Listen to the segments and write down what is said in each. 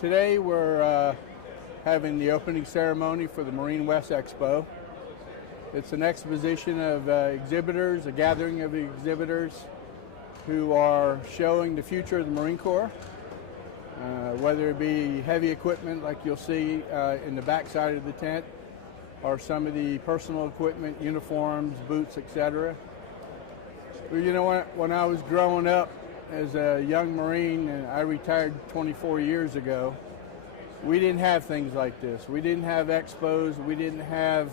Today we're having the opening ceremony for the Marine West Expo. It's an exposition of exhibitors, a gathering of exhibitors who are showing the future of the Marine Corps, whether it be heavy equipment like you'll see in the back side of the tent, or some of the personal equipment, uniforms, boots, etc. Well, you know, when I was growing up as a young Marine, and I retired 24 years ago, we didn't have things like this. We didn't have expos. We didn't have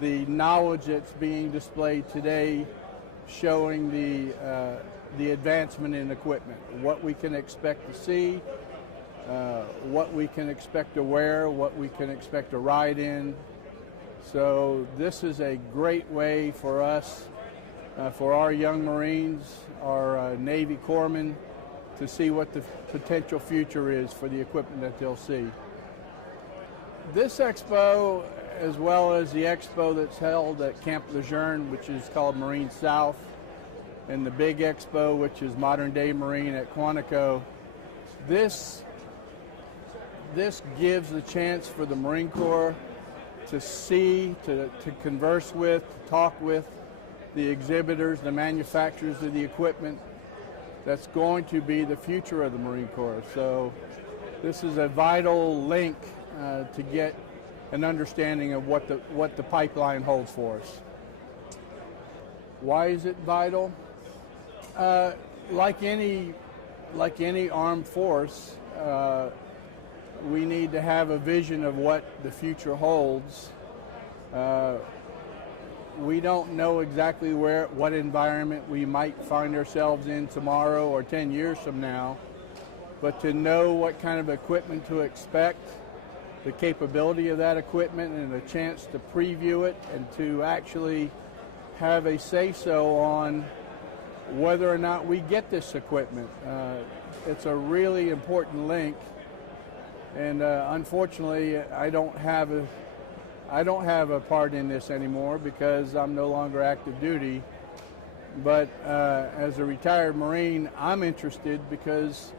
the knowledge that's being displayed today, showing the advancement in equipment, what we can expect to see, what we can expect to wear, what we can expect to ride in. So this is a great way for us, for our young Marines, our Navy corpsmen, to see what the potential future is for the equipment that they'll see. This expo, as well as the expo that's held at Camp Lejeune, which is called Marine South, and the big expo, which is Modern Day Marine at Quantico, this gives the chance for the Marine Corps to see, to converse with, to talk with the exhibitors, the manufacturers of the equipment that's going to be the future of the Marine Corps. So this is a vital link to get an understanding of what the pipeline holds for us. Why is it vital? Like any armed force, we need to have a vision of what the future holds. We don't know exactly what environment we might find ourselves in tomorrow or 10 years from now, but to know what kind of equipment to expect, the capability of that equipment, and a chance to preview it and to actually have a say-so on whether or not we get this equipment. It's a really important link, and unfortunately I don't have a part in this anymore because I'm no longer active duty. But as a retired Marine, I'm interested because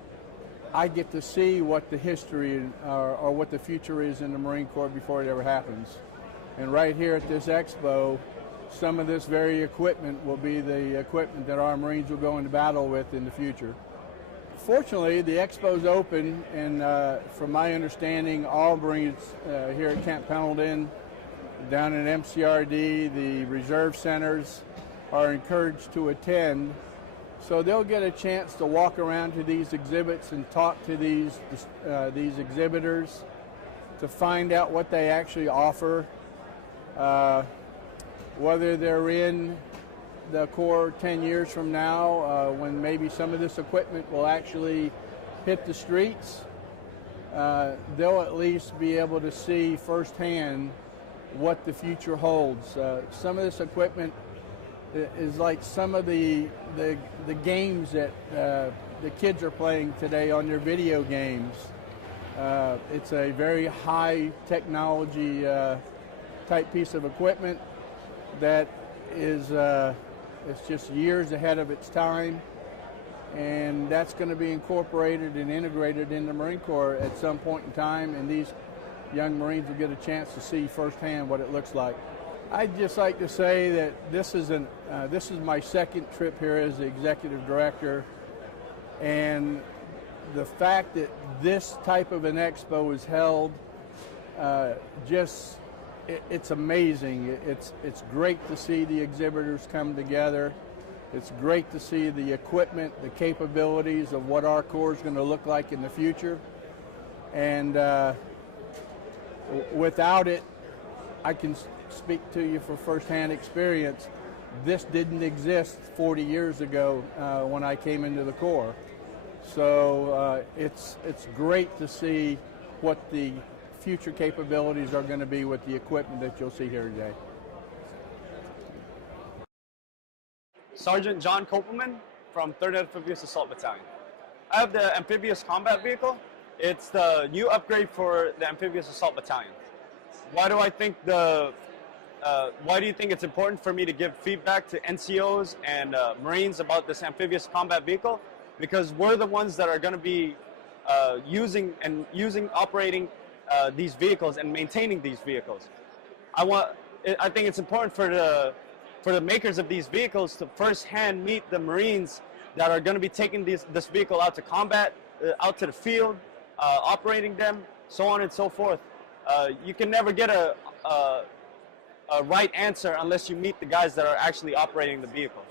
I get to see what the history or what the future is in the Marine Corps before it ever happens. And right here at this expo, some of this very equipment will be the equipment that our Marines will go into battle with in the future. Fortunately, the expo's open, and from my understanding, all Marines here at Camp Pendleton, down in MCRD, the reserve centers are encouraged to attend. So they'll get a chance to walk around to these exhibits and talk to these exhibitors to find out what they actually offer, whether they're in the Corps 10 years from now, when maybe some of this equipment will actually hit the streets. They'll at least be able to see firsthand what the future holds. Some of this equipment is like some of the games that the kids are playing today on their video games. It's a very high technology type piece of equipment that is it's just years ahead of its time, and that's going to be incorporated and integrated in the Marine Corps at some point in time, and these young Marines will get a chance to see firsthand what it looks like. I'd just like to say that this is my second trip here as the executive director, and the fact that this type of an expo is held, it's amazing. It's great to see the exhibitors come together. It's great to see the equipment, the capabilities of what our Corps is going to look like in the future, and without it, I can speak to you for firsthand experience. This didn't exist 40 years ago when I came into the Corps. So it's great to see what the future capabilities are going to be with the equipment that you'll see here today. Sergeant John Kopelman from 3rd Amphibious Assault Battalion. I have the Amphibious Combat Vehicle. It's the new upgrade for the Amphibious Assault Battalion. Why do you think it's important for me to give feedback to NCOs and Marines about this Amphibious Combat Vehicle? Because we're the ones that are going to be operating these vehicles and maintaining these vehicles. I think it's important for the makers of these vehicles to firsthand meet the Marines that are going to be taking this vehicle out to combat, out to the field, operating them, so on and so forth. You can never get a right answer unless you meet the guys that are actually operating the vehicle.